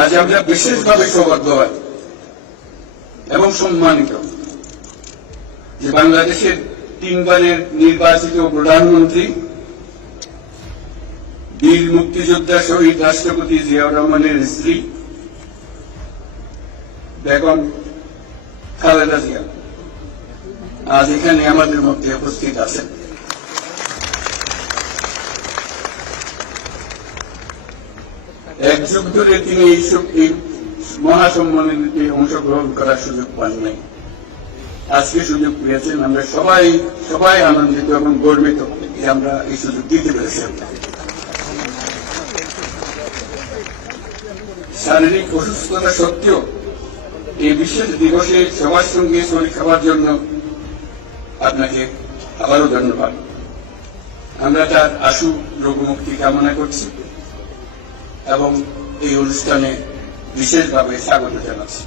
আজ আমরা বিশেষভাবে সৌভাগ্যবান এবং সম্মানিত যে বাংলাদেশের তিনবারের নির্বাচিত প্রধানমন্ত্রী বীর মুক্তিযোদ্ধা শহীদ রাষ্ট্রপতি জিয়াউর রহমানের স্ত্রী বেগম খালেদা জিয়া আজ এখানে আমাদের মধ্যে উপস্থিত আছেন। এক যুগ ধরে তিনি এই মহাসম্মেলনে অংশগ্রহণ করার সুযোগ পান নাই, আজকে সুযোগ পেয়েছেন। আমরা সবাই আনন্দিত এবং গর্বিত যে আমরা এই সুযোগ দিতে পেরেছি। শারীরিক অসুস্থতা সত্ত্বেও এই বিশেষ দিবসে সবার সঙ্গে শরীর খাওয়ার জন্য আপনাকে আবারও ধন্যবাদ। আমরা তার আশু রোগমুক্তি কামনা করছি এবং এই অনুষ্ঠানে বিশেষভাবে স্বাগত জানাচ্ছি।